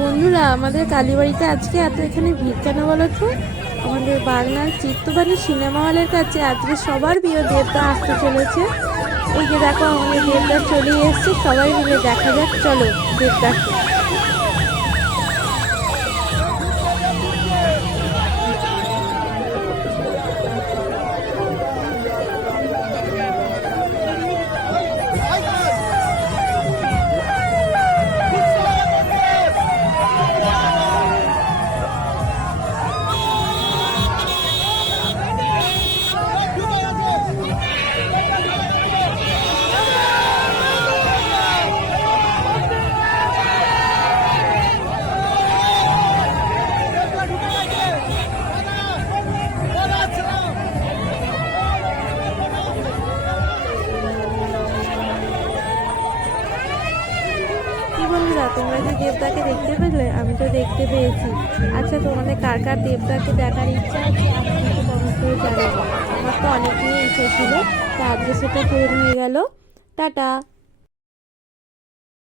বন্ধুরা, আমাদের কালীবাড়িতে আজকে এত এখানে ভিড় কেন বলো তো? আমাদের বাংলার চিত্তবাণী সিনেমা হলের কাছে আজকে সবার প্রিয় দেবদা আসতে চলেছে। এই যে দেখো, আমাদের দেবদা চলেই এসছে। সবাই মিলে দেখা যাক, চলো দেবদাকে। কি বন্ধুরা, তোমরা কি দেবদাকে দেখতে পেলে? আমি তো দেখতে পেয়েছি। আচ্ছা, তোমাদের কার কার দেবদাকে দেখার ইচ্ছা আছে আমাকে কমেন্ট করে জানাবো। আমার তো অনেক নিয়ে ইচ্ছা ছিল, তা আজকে সেটা পূরণ হয়ে গেল। টাটা।